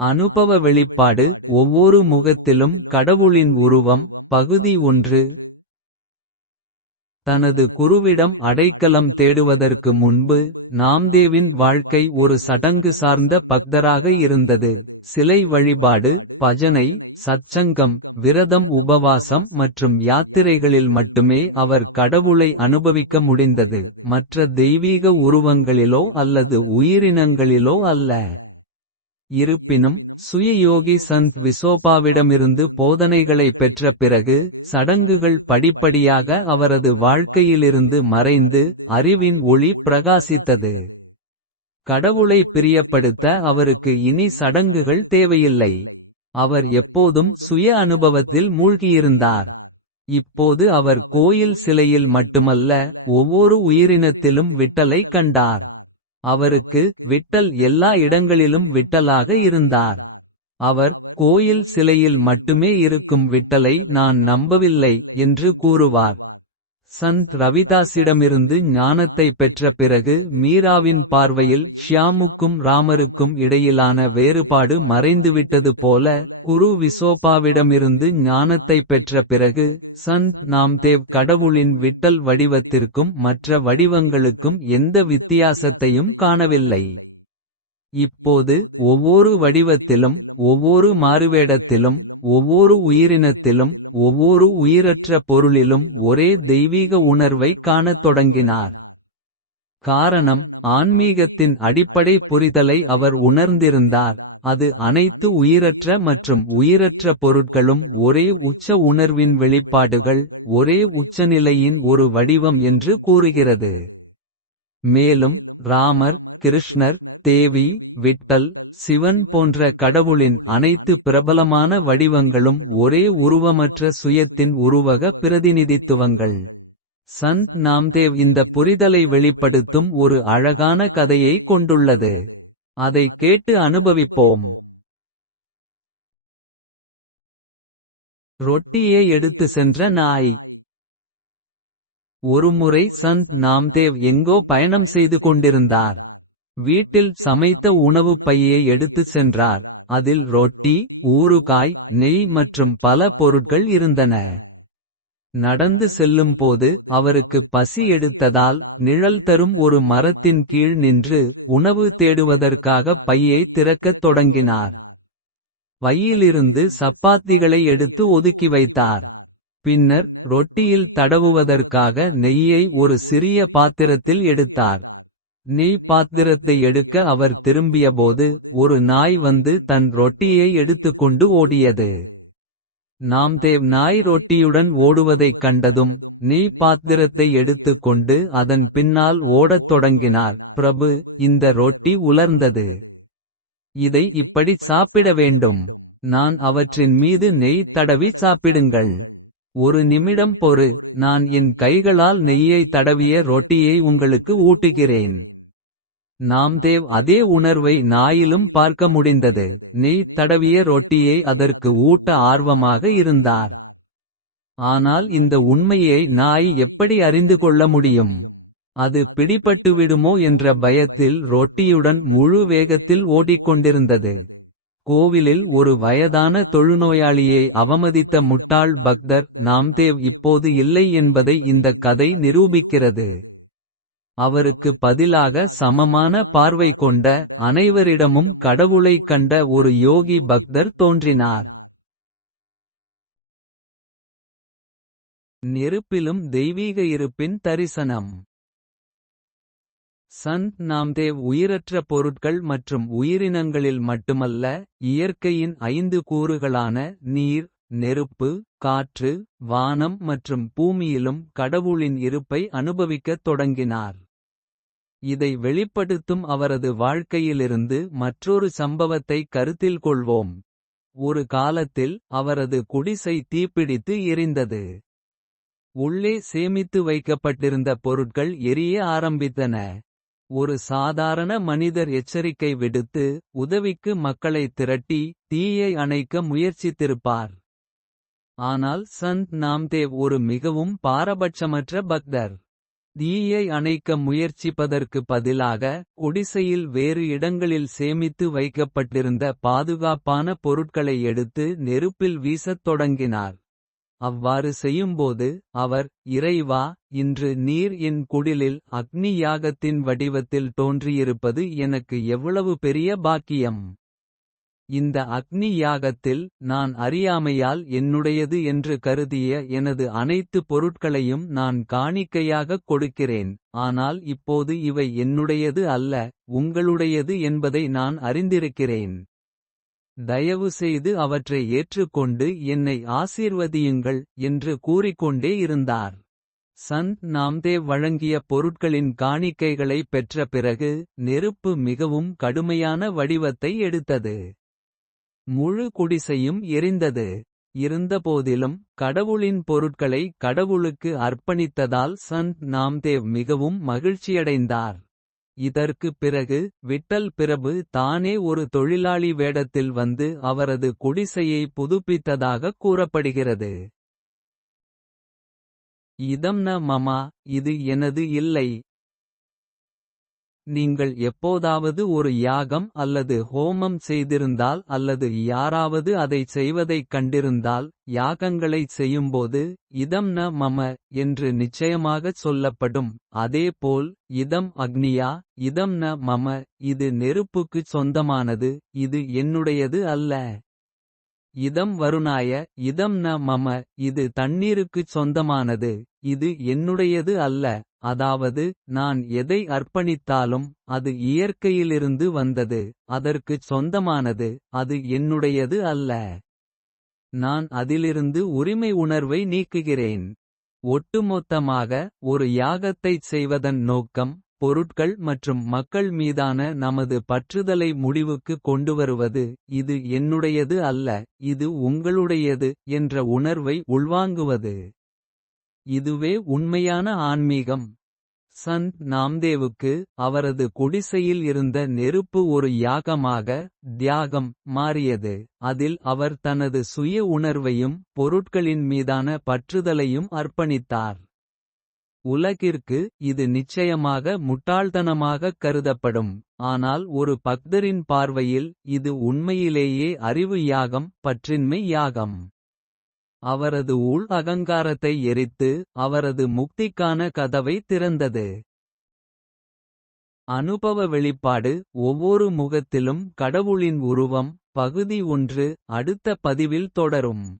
அனுபவ வெளிப்பாடு ஒவ்வொரு முகத்திலும் கடவுளின் உருவம் பகுதி ஒன்று. தனது குருவிடம் அடைக்கலம் தேடுவதற்கு முன்பு நாம்தேவின் வாழ்க்கை ஒரு சடங்கு சார்ந்த பக்தராக இருந்தது. சிலை வழிபாடு பஜனை சச்சங்கம் விரதம் உபவாசம் மற்றும் யாத்திரைகளில் மட்டுமே அவர் கடவுளை அனுபவிக்க முடிந்தது. மற்ற தெய்வீக உருவங்களிலோ அல்லது உயிரினங்களிலோ அல்ல. இருப்பினும் சுயயோகி சந்த் விசோபாவிடமிருந்து போதனைகளை பெற்ற பிறகு சடங்குகள் படிப்படியாக அவரது வாழ்க்கையிலிருந்து மறைந்து அறிவின் ஒளி பிரகாசித்தது. கடவுளை பிரியப்படுத்த அவருக்கு இனி சடங்குகள் தேவையில்லை. அவர் எப்போதும் சுய அனுபவத்தில் மூழ்கியிருந்தார். இப்போது அவர் கோயில் சிலையில் மட்டுமல்ல ஒவ்வொரு உயிரினத்திலும் விட்டலை கண்டார். அவருக்கு விட்டல் எல்லா இடங்களிலும் விட்டலாக இருந்தார். அவர் கோயில் சிலையில் மட்டுமே இருக்கும் விட்டலை நான் நம்பவில்லை என்று கூறுவார். சந்த் ரவிதாஸிடமிருந்து ஞானத்தை பெற்ற பிறகு மீராவின் பார்வையில் ஷியாமுக்கும் ராமருக்கும் இடையிலான வேறுபாடு மறைந்துவிட்டது போல குரு விசோபாவிடமிருந்து ஞானத்தை பெற்ற பிறகு சந்த் நாம்தேவ் கடவுளின் விட்டல் வடிவத்திற்கும் மற்ற வடிவங்களுக்கும் எந்த வித்தியாசத்தையும் காணவில்லை. இப்போது ஒவ்வொரு வடிவத்திலும் ஒவ்வொரு மாறுவேடத்திலும் ஒவ்வொரு உயிரினத்திலும் ஒவ்வொரு உயிரற்ற பொருளிலும் ஒரே தெய்வீக உணர்வை காணத் தொடங்கினார். காரணம் ஆன்மீகத்தின் அடிப்படை புரிதலை அவர் உணர்ந்திருந்தார். அது அனைத்து உயிரற்ற மற்றும் உயிரற்ற பொருட்களும் ஒரே உச்ச உணர்வின் வெளிப்பாடுகள் ஒரே உச்சநிலையின் ஒரு வடிவம் என்று கூறுகிறது. மேலும் ராமர் கிருஷ்ணர் தேவி விட்டல் சிவன் போன்ற கடவுளின் அனைத்து பிரபலமான வடிவங்களும் ஒரே உருவமற்ற சுயத்தின் உருவக பிரதிநிதித்துவங்கள். சந்த் நாம்தேவ் இந்த புரிதலை வெளிப்படுத்தும் ஒரு அழகான கதையை கொண்டுள்ளது. அதை கேட்டு அனுபவிப்போம். ரொட்டியே எடுத்து சென்ற நாய். ஒருமுறை சந்த் நாம்தேவ் எங்கோ பயணம் செய்து கொண்டிருந்தார். வீட்டில் சமைத்த உணவுப் பையை எடுத்துச் சென்றார். அதில் ரொட்டி ஊறுகாய் நெய் மற்றும் பல பொருட்கள் இருந்தன. நடந்து செல்லும்போது அவருக்கு பசி எடுத்ததால் நிழல் தரும் ஒரு மரத்தின் கீழ் நின்று உணவு தேடுவதற்காக பையை திறக்கத் தொடங்கினார். பையிலிருந்து சப்பாத்திகளை எடுத்து ஒதுக்கி வைத்தார். பின்னர் ரொட்டியில் தடவுவதற்காக நெய்யை ஒரு சிறிய பாத்திரத்தில் எடுத்தார். நெய் பாத்திரத்தை எடுக்க அவர் திரும்பியபோது ஒரு நாய் வந்து தன் ரொட்டியை எடுத்துக்கொண்டு ஓடியது. நாம்தேவ் நாய் ரொட்டியுடன் ஓடுவதைக் கண்டதும் நெய் பாத்திரத்தை எடுத்துக்கொண்டு அதன் பின்னால் ஓடத் தொடங்கினார். பிரபு இந்த ரொட்டி உலர்ந்தது. இதை இப்படி சாப்பிட வேண்டும். நான் அவற்றின் மீது நெய் தடவி சாப்பிடுங்கள். ஒரு நிமிடம் பொறு நான் என் கைகளால் நெய்யை தடவிய ரொட்டியை உங்களுக்கு ஊட்டுகிறேன். நாம்தேவ் அதே உணர்வை நாயிலும் பார்க்க முடிந்தது நெய் தடவிய ரொட்டியை அதற்கு ஊட்ட ஆர்வமாக இருந்தார். ஆனால் இந்த உண்மையை நாய் எப்படி அறிந்து கொள்ள முடியும்? அது பிடிபட்டுவிடுமோ என்ற பயத்தில் ரொட்டியுடன் முழு வேகத்தில் ஓடிக்கொண்டிருந்தது. கோவிலில் ஒரு வயதான தொழுநோயாளியை அவமதித்த முட்டாள் பக்தர் நாம்தேவ் இப்போது இல்லை என்பதை இந்த கதை நிரூபிக்கிறது. அவருக்கு பதிலாக சமமான பார்வை கொண்ட அனைவரிடமும் கடவுளைக் கண்ட ஒரு யோகி பக்தர் தோன்றினார். நெருப்பிலும் தெய்வீக இருப்பின் தரிசனம். சந்த் நாம்தேவ் உயிரற்ற பொருட்கள் மற்றும் உயிரினங்களில் மட்டுமல்ல இயற்கையின் ஐந்து கூறுகளான நீர் நெருப்பு காற்று வானம் மற்றும் பூமியிலும் கடவுளின் இருப்பை அனுபவிக்கத் தொடங்கினார். இதை வெளிப்படுத்தும் அவரது வாழ்க்கையிலிருந்து மற்றொரு சம்பவத்தை கருத்தில் கொள்வோம். ஒரு காலத்தில் அவரது குடிசை தீப்பிடித்து எரிந்தது. உள்ளே சேமித்து வைக்கப்பட்டிருந்த பொருட்கள் எரிய ஆரம்பித்தன. ஒரு சாதாரண மனிதர் எச்சரிக்கை விடுத்து உதவிக்கு மக்களை திரட்டி தீயை அணைக்க முயற்சித்திருப்பார் ஆனால் சந்த் நாம்தேவ் ஒரு மிகவும் பாரபட்சமற்ற பக்தர் தீயை அணைக்க முயற்சிப்பதற்கு பதிலாக ஒடிசையில் வேறு இடங்களில் சேமித்து வைக்கப்பட்டிருந்த பாதுகாப்பான பொருட்களை எடுத்து நெருப்பில் வீசத் தொடங்கினார். அவ்வாறு செய்யும்போது அவர் இறைவா இன்று நீர் என் குடிலில் அக்னி யாகத்தின் வடிவத்தில் தோன்றியிருப்பது எனக்கு எவ்வளவு பெரிய பாக்கியம். இந்த அக்னி யாகத்தில் நான் அறியாமையால் என்னுடையது என்று கருதிய எனது அனைத்து பொருட்களையும் நான் காணிக்கையாகக் கொடுக்கிறேன். ஆனால் இப்போது இவை என்னுடையது அல்ல உங்களுடையது என்பதை நான் அறிந்திருக்கிறேன். தயவுசெய்து அவற்றை ஏற்றுக்கொண்டு என்னை ஆசீர்வதியுங்கள் என்று கூறிக்கொண்டே இருந்தார். சந்த் நாம்தேவ் வழங்கிய பொருட்களின் காணிக்கைகளை பெற்ற பிறகு நெருப்பு மிகவும் கடுமையான வடிவத்தை எடுத்தது. முழு குடிசையும் எரிந்தது. இருந்தபோதிலும் கடவுளின் பொருட்களை கடவுளுக்கு அர்ப்பணித்ததால் சந்த் நாம்தேவ் மிகவும் மகிழ்ச்சியடைந்தார். இதற்கு பிறகு விட்டல் பிரபு தானே ஒரு தொழிலாளி வேடத்தில் வந்து அவரது குடிசையை புதுப்பித்ததாக கூறப்படுகிறது. இதம்ன மமா இது எனது இல்லை. நீங்கள் எப்போதாவது ஒரு யாகம் அல்லது ஹோமம் செய்திருந்தால் அல்லது யாராவது அதைச் செய்வதைக் கண்டிருந்தால் யாகங்களைச் செய்யும்போது இதம் ந மம என்று நிச்சயமாகச் சொல்லப்படும் அதேபோல் இதம் அக்னியா இதம் ந மம இது நெருப்புக்குச் சொந்தமானது இது என்னுடையது அல்ல. இதம் வருணாய இதம் ந மம இது தண்ணீருக்குச் சொந்தமானது இது என்னுடையது அல்ல அதாவது நான் எதை அர்ப்பணித்தாலும் அது இயற்கையிலிருந்து வந்தது அதற்குச் சொந்தமானது அது என்னுடையது அல்ல. நான் அதிலிருந்து உரிமை உணர்வை நீக்குகிறேன். ஒட்டுமொத்தமாக ஒரு யாகத்தைச் செய்வதன் நோக்கம் பொருட்கள் மற்றும் மக்கள் மீதான நமது பற்றுதலை முடிவுக்கு கொண்டுவருவது இது என்னுடையது அல்ல இது உங்களுடையது என்ற உணர்வை உள்வாங்குவது. இதுவே உண்மையான ஆன்மீகம். சந்த் நாம்தேவுக்கு அவரது குடிசையில் இருந்த நெருப்பு ஒரு யாகமாக தியாகம் மாறியது அதில் அவர் தனது சுய உணர்வையும் பொருட்களின் மீதான பற்றுதலையும் அர்ப்பணித்தார். உலகிற்கு இது நிச்சயமாக முட்டாள்தனமாகக் கருதப்படும். ஆனால் ஒரு பக்தரின் பார்வையில் இது உண்மையிலேயே அறிவு யாகம் பற்றின்மை யாகம். அவரது உள் அகங்காரத்தை எரித்து அவரது முக்திக்கான கதவை திறந்தது. அனுபவ வெளிப்பாடு ஒவ்வொரு முகத்திலும் கடவுளின் உருவம் பகுதி ஒன்று அடுத்த பதிவில் தொடரும்.